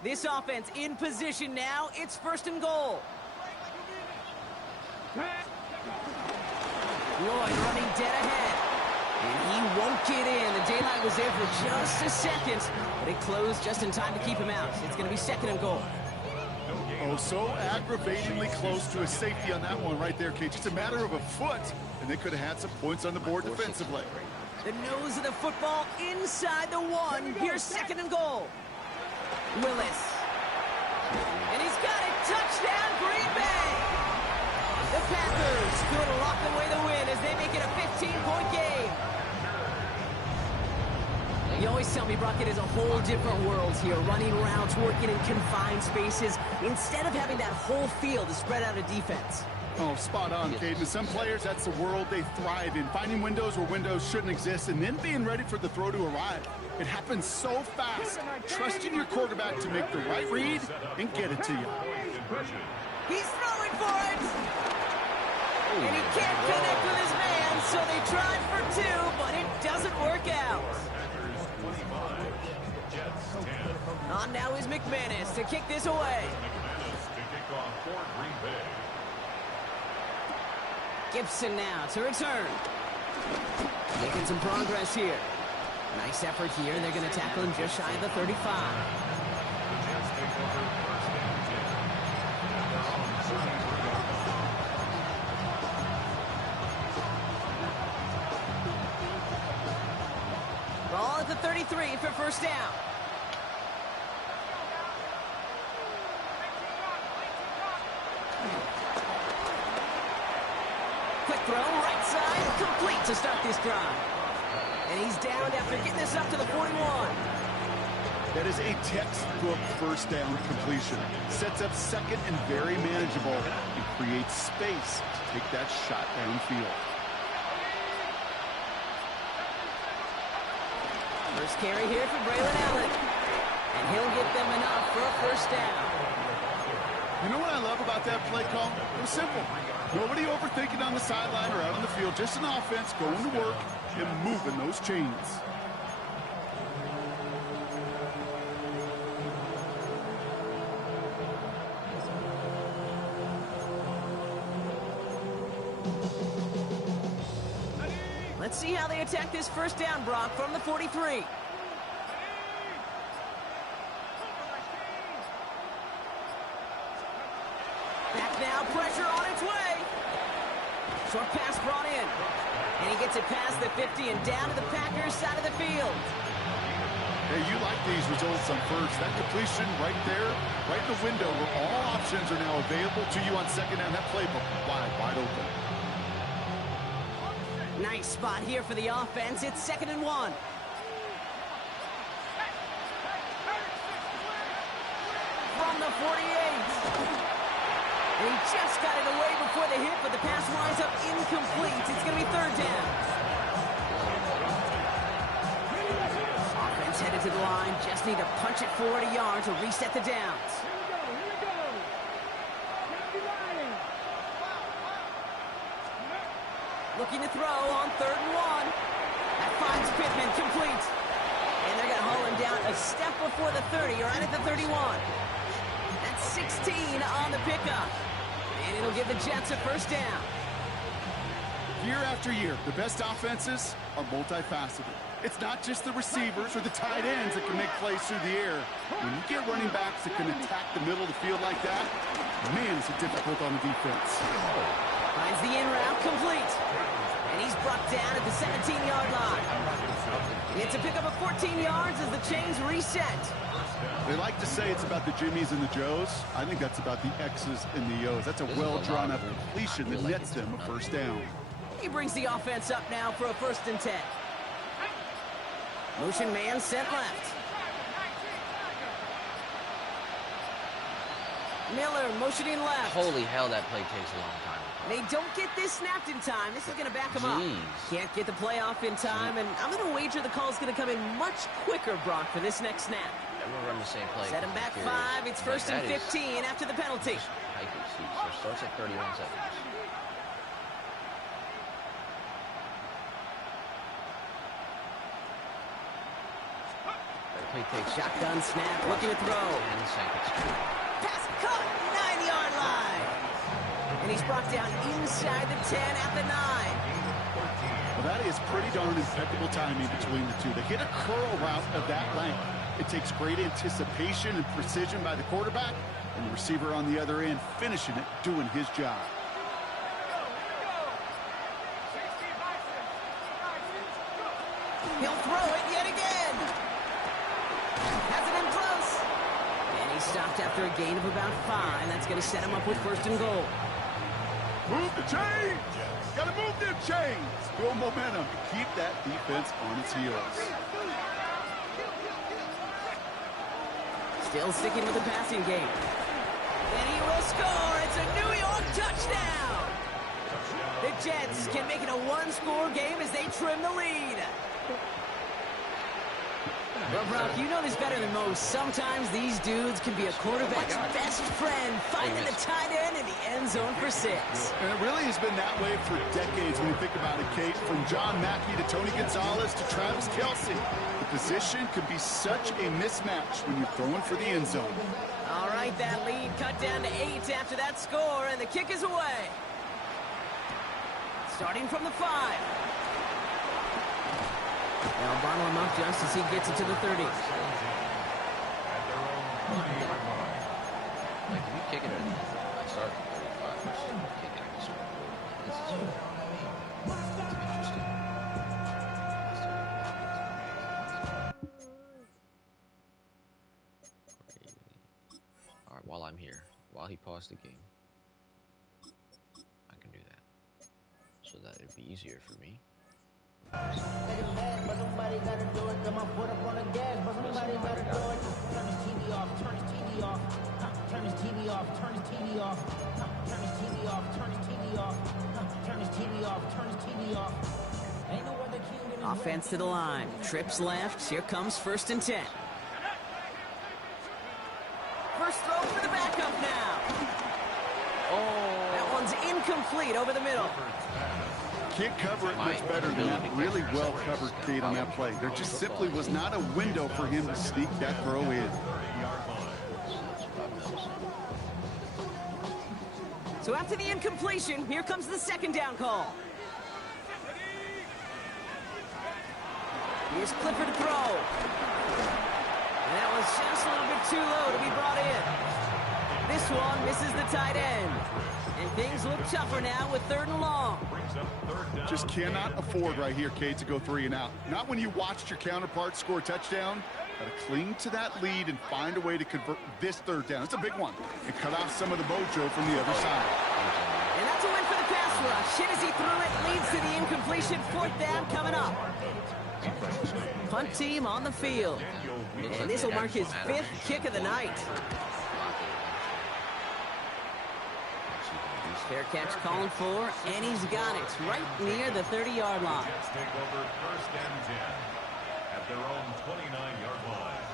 This offense in position now. It's 1st and goal. Lloyd running dead ahead. And he won't get in. The daylight was there for just a second, but it closed just in time to keep him out. It's going to be 2nd and goal. Oh, so aggravatingly close to a safety on that one right there, Kate. Just a matter of a foot, and they could have had some points on the board defensively. The nose of the football inside the 1. Here's 2nd and goal. Willis. And he's got it. Touchdown, Green Bay. The Packers could lock away the win as they make it a 15-point game. You always tell me, Brock, it is a whole different world here. Running routes, working in confined spaces, instead of having that whole field to spread out a defense. Oh, spot on, Caden. Some players, that's the world they thrive in. Finding windows where windows shouldn't exist and then being ready for the throw to arrive. It happens so fast. Trusting your quarterback to make the right read and get it to you. He's throwing for it! And he can't connect with his man, so they tried for 2, but it doesn't work out. On now is McManus to kick this away. Gibson now to return. Making some progress here. Nice effort here. They're going to tackle him just shy of the 35. Ball at the 33 for 1st down. Quick throw, right side, complete to start this drive. And he's down after getting this up to the 41. That is a textbook 1st down completion. Sets up 2nd and very manageable and creates space to take that shot downfield. First carry here for Braylon Allen. And he'll get them enough for a 1st down. You know what I love about that play call? It was simple. Nobody overthinking on the sideline or out on the field. Just an offense going to work and moving those chains. Let's see how they attack this first down, Brock, from the 43. Back now, pressure on its way. Short pass brought in. And he gets it past the 50 and down to the Packers' side of the field. Hey, you like these results on first. That completion right there, right in the window where all options are now available to you on second down. That playbook wide open. Nice spot here for the offense. It's 2nd and 1. From the 48. And he just got it away before the hit, but the pass winds up incomplete. It's going to be 3rd down. Offense headed to the line. Just need to punch it 40 yards or reset the downs. Here we go. Happy riding. Looking to throw on 3rd and 1. That finds Pittman, complete. And they're going to haul him down a step before the 30, right at the 31. That's 16 on the pickup. And it'll give the Jets a first down. Year after year, the best offenses are multifaceted. It's not just the receivers or the tight ends that can make plays through the air. When you get running backs that can attack the middle of the field like that, man, is it difficult on the defense. Finds the in route, complete. And he's brought down at the 17-yard line. It's a pickup of 14 yards as the chains reset. They like to say it's about the Jimmies and the Joes. I think that's about the X's and the O's. That's a well-drawn-up completion that nets them a first down. He brings the offense up now for a 1st and 10. Motion man sent left. Miller motioning left. Holy hell, that play takes a long time. They don't get this snapped in time. This is going to back them up. Can't get the play off in time, and I'm going to wager the call is going to come in much quicker, Brock, for this next snap. Everyone run the same play. Set him back 5. It's 1st and 15 after the penalty. Hike it, so it starts at 31 seconds. Play takes Shotgun snap, looking to throw. 10 seconds. Pass caught, 9-yard line. And he's brought down inside the 10 at the 9. Well, that is pretty darn impeccable timing between the two. They hit a curl route of that length. It takes great anticipation and precision by the quarterback, and the receiver on the other end finishing it, doing his job. He'll throw it yet again. Has it in close. And he stopped after a gain of about 5. That's going to set him up with 1st and goal. Move the chains! Gotta move them chains! Build momentum. Keep that defense on its heels. Still sticking with the passing game. And he will score. It's a New York touchdown. The Jets can make it a 1-score game as they trim the lead. Well, Brock, you know this better than most. Sometimes these dudes can be a quarterback's best friend, finding the tight end in the end zone for 6. And it really has been that way for decades when you think about it, Kate. From John Mackey to Tony Gonzalez to Travis Kelce. The position can be such a mismatch when you're throwing for the end zone. All right, that lead cut down to 8 after that score, and the kick is away. Starting from the 5. They'll bottle him up just as he gets it to the 30. Like, if you kick it at I start at 35, just kick it at this one. This is interesting. Alright, while I'm here, while he paused the game, I can do that. So that it'd be easier for me. Offense to the line. Trips left. Here comes 1st and 10. First throw for the backup now. Oh, that one's incomplete over the middle. Can't cover it much better than that. Really well covered, Kate, on that play. There just simply was not a window for him to sneak that throw in. So after the incompletion, here comes the 2nd down call. Here's Clifford to throw. And that was just a little bit too low to be brought in. This one misses the tight end. And things look tougher now with 3rd and long. Just cannot afford right here, Kate, to go 3 and out. Not when you watched your counterpart score a touchdown. Got to cling to that lead and find a way to convert this 3rd down. It's a big one. And cut off some of the mojo from the other side. And that's a win for the pass rush. Hit as he threw it, leads to the incompletion. 4th down coming up. Punt team on the field. And this will mark his 5th kick of the night. Fair catch calling for, and he's got it right near the 30-yard line. Jets take over 1st and 10 at their own 29-yard line.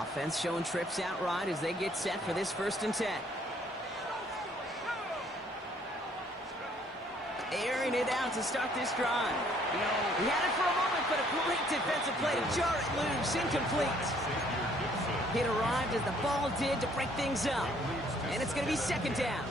Offense showing trips out right as they get set for this 1st and 10. Airing it out to start this drive. He had it for a moment, but a great defensive play to jar it loose, incomplete. Hit arrived as the ball did to break things up. And it's going to be 2nd down.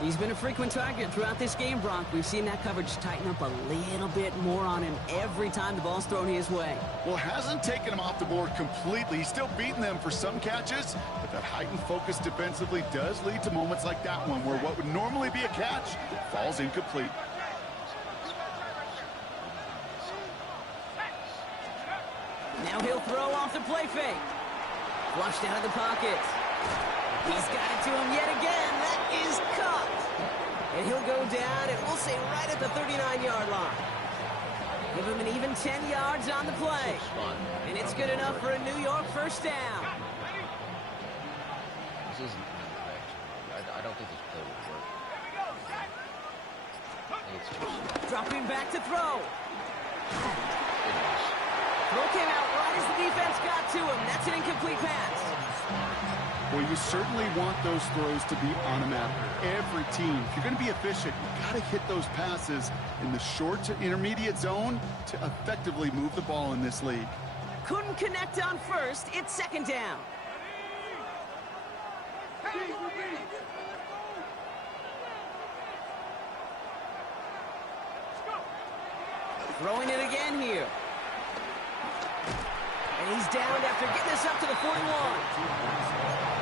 He's been a frequent target throughout this game, Brock. We've seen that coverage tighten up a little bit more on him every time the ball's thrown his way. Well, hasn't taken him off the board completely. He's still beating them for some catches, but that heightened focus defensively does lead to moments like that one where what would normally be a catch falls incomplete. Now he'll throw off the play fake. Flushed out of the pocket. He's got it to him yet again. That is caught. And he'll go down, and we'll say right at the 39-yard line. Give him an even 10 yards on the play. And it's good enough for a New York 1st down. This isn't I don't think this play would work. I think it's just... Dropping back to throw. Throw came out right as the defense got to him. That's an incomplete pass. Well, you certainly want those throws to be on a map. Every team, if you're going to be efficient, you've got to hit those passes in the short to intermediate zone to effectively move the ball in this league. Couldn't connect on 1st. It's 2nd down. Throwing it again here. And he's downed after getting this up to the 41.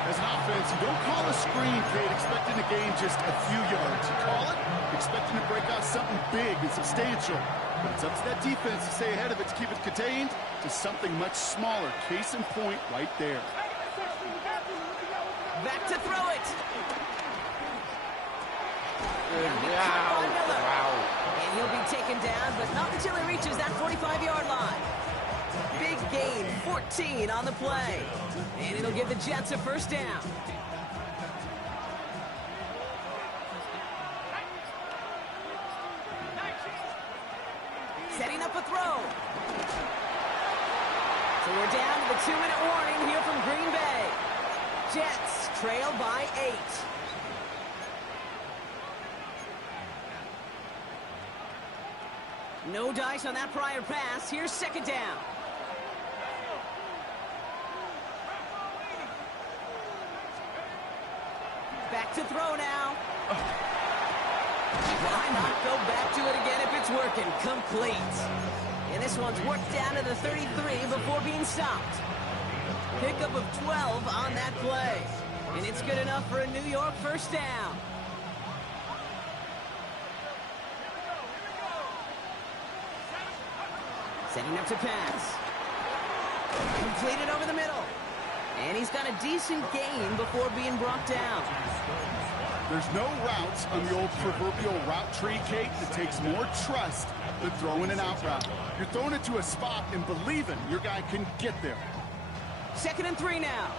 As an offense, you don't call a screen, Kate, expecting to gain just a few yards. You call it expecting to break out something big and substantial. But it's up to that defense to stay ahead of it, to keep it contained to something much smaller. Case in point right there. Back to throw it. Wow. And he'll be taken down, but not until he reaches that 45-yard line. Big gain, 14 on the play. And it'll give the Jets a 1st down. Setting up a throw. So we're down to the 2-minute warning here from Green Bay. Jets trail by 8. No dice on that prior pass. Here's 2nd down. Back to throw now. Why not go back to it again if it's working? Complete. And this one's worked down to the 33 before being stopped. Pickup of 12 on that play. And it's good enough for a New York 1st down. Setting up to pass. Completed over the middle. And he's got a decent gain before being brought down. There's no routes on the old proverbial route tree, Kate. It takes more trust than throwing an out route. You're throwing it to a spot and believing your guy can get there. 2nd and 3 now.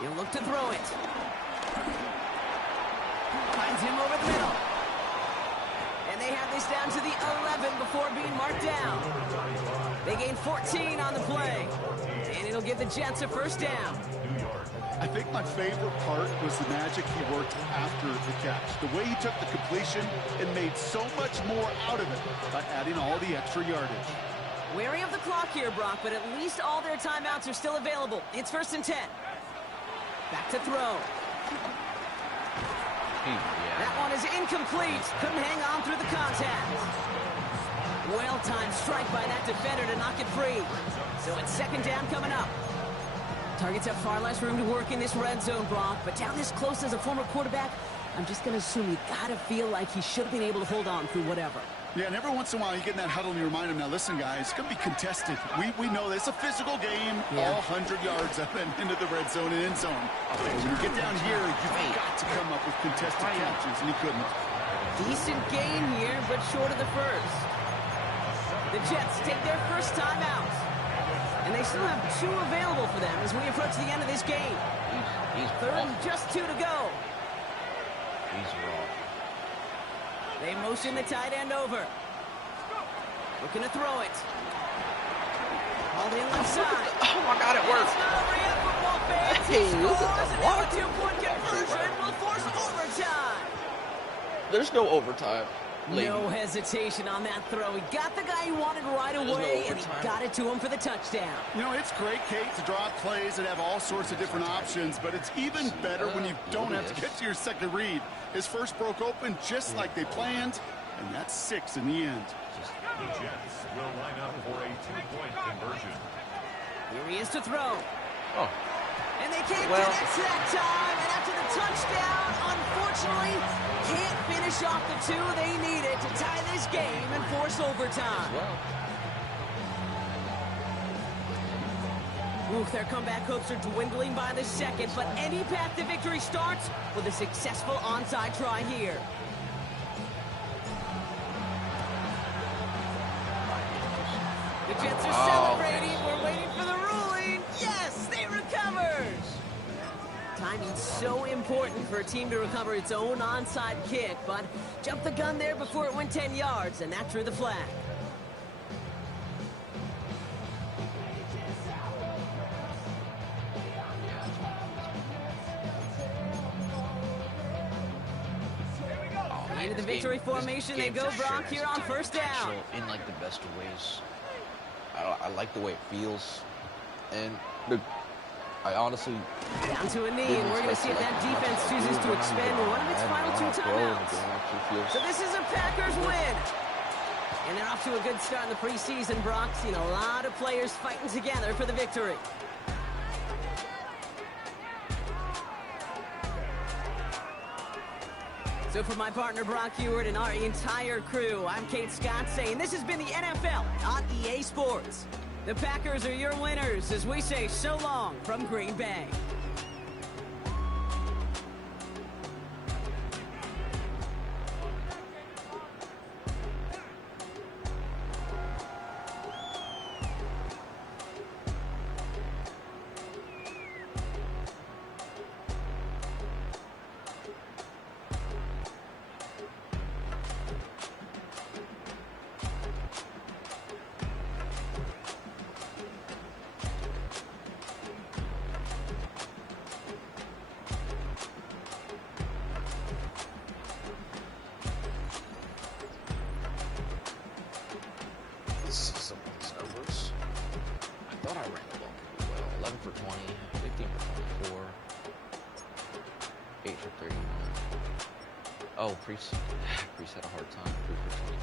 He'll look to throw it. Finds him over the middle. And they have this down to the 11 before being marked down. They gain 14 on the play. And it'll give the Jets a 1st down. I think my favorite part was the magic he worked after the catch. The way he took the completion and made so much more out of it by adding all the extra yardage. Wary of the clock here, Brock, but at least all their timeouts are still available. It's 1st and 10. Back to throw. That one is incomplete. Couldn't hang on through the contact. Well-timed strike by that defender to knock it free. So it's 2nd down coming up. Targets have far less room to work in this red zone, Brock, but down this close as a former quarterback, I'm just going to assume you got to feel like he should have been able to hold on through whatever. Yeah, and every once in a while you get in that huddle and you remind him, now listen, guys, it's going to be contested. We know this. It's a physical game, all 100 yards up and into the red zone and end zone. When you get down here, you've got to come up with contested catches, and he couldn't. Decent gain here, but short of the first. The Jets take their first time out. And they still have 2 available for them as we approach the end of this game. He's 3rd and just 2 to go. He's raw. They motion the tight end over. Looking to throw it. Called in left side. Oh my God, it worked. It's not over yet, football fans. Hey, He look scores, at the and now a block. 2-point conversion will force overtime. There's no overtime. No hesitation on that throw. He got the guy he wanted right away, and he got it to him for the touchdown. You know, it's great, Kate, to draw up plays and have all sorts of different options, but it's even better when you don't have to get to your second read. His first broke open just like they planned, and that's 6 in the end. The Jets will line up for a 2-point conversion. Here he is to throw. Oh. And they can't connect that time, and after the touchdown, unfortunately, can't finish off the 2 they needed to tie this game and force overtime. Ooh, their comeback hopes are dwindling by the second, but any path to victory starts with a successful onside try here. The Jets are celebrating. We're waiting for the ruling. Yes, they recovered. Timing's so important for a team to recover its own onside kick, but jumped the gun there before it went 10 yards, and that drew the flag. Into the victory formation they go, Brock, here on 1st down. In like the best of ways. I like the way it feels, and I honestly down to a knee, and we're going to see if that defense chooses to expend one of its final 2 timeouts. So this is a Packers win. And they're off to a good start in the preseason, Brock. Seen a lot of players fighting together for the victory. So for my partner Brock Heward and our entire crew, I'm Kate Scott saying this has been the NFL on EA Sports. The Packers are your winners as we say so long from Green Bay. I thought I ran the ball pretty well. 11 for 20, 15 for 24, 8 for 31. Oh, Preece had a hard time. 3 for 20.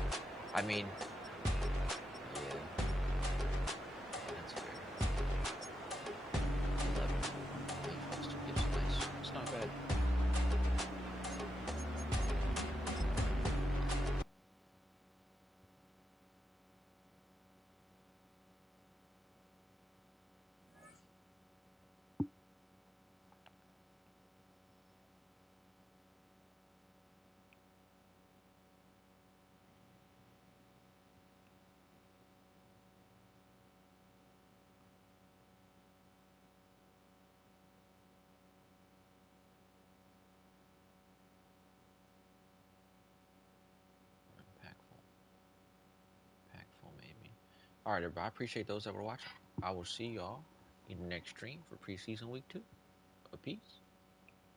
I mean, yeah, that's fair. 11. It's nice. It's not bad. All right, everybody. I appreciate those that were watching. I will see y'all in the next stream for preseason week 2. Peace.